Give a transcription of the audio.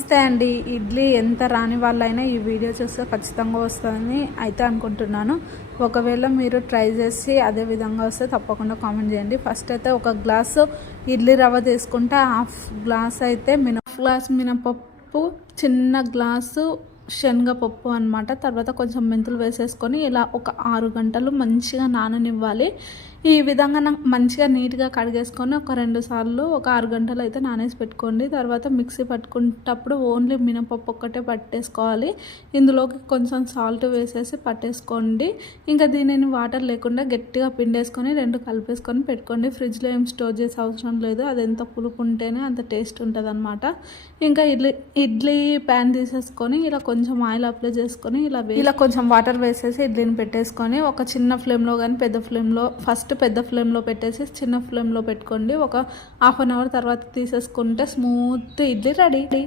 నమస్తే అండి. ఇడ్లీ ఎంత రాని వాళ్ళైనా ఈ వీడియో చూస్తే ఖచ్చితంగా వస్తుందని అయితే అనుకుంటున్నాను. ఒకవేళ మీరు ట్రై చేసి అదే విధంగా వస్తే తప్పకుండా కామెంట్ చేయండి. ఫస్ట్ అయితే ఒక గ్లాసు ఇడ్లీ రవ్వ తీసుకుంటే హాఫ్ గ్లాస్ అయితే మినపప్పు, చిన్న గ్లాసు శనగపప్పు అనమాట. తర్వాత కొంచెం మెంతులు వేసేసుకొని ఇలా ఒక 6 గంటలు మంచిగా నాననివ్వాలి. ఈ విధంగా మంచిగా నీట్గా కడిగేసుకొని ఒక 2 సార్లు ఒక 6 గంటలు అయితే నానేసి పెట్టుకోండి. తర్వాత మిక్సీ పట్టుకునేటప్పుడు ఓన్లీ మినపప్పు ఒక్కటే పట్టేసుకోవాలి. ఇందులోకి కొంచెం సాల్ట్ వేసేసి పట్టేసుకోండి. ఇంకా దీనిని వాటర్ లేకుండా గట్టిగా పిండేసుకొని 2 కలిపేసుకొని పెట్టుకోండి. ఫ్రిడ్జ్లో ఏం స్టోర్ చేసే అవసరం లేదు. అది ఎంత పులుపు ఉంటేనే అంత టేస్ట్ ఉంటుంది అనమాట. ఇంకా ఇడ్లీ ప్యాన్ తీసేసుకొని ఇలా కొంచెం ఆయిల్ అప్లై చేసుకొని ఇలా కొంచెం వాటర్ వేసేసి ఇడ్లీని పెట్టేసుకొని ఒక చిన్న ఫ్లేమ్లో కానీ పెద్ద ఫ్లేమ్లో పెట్టేసి చిన్న ఫ్లేమ్లో పెట్టుకోండి. ఒక హాఫ్ అన్ అవర్ తర్వాత తీసేసుకుంటే స్మూత్ ఇడ్లీ రెడీ.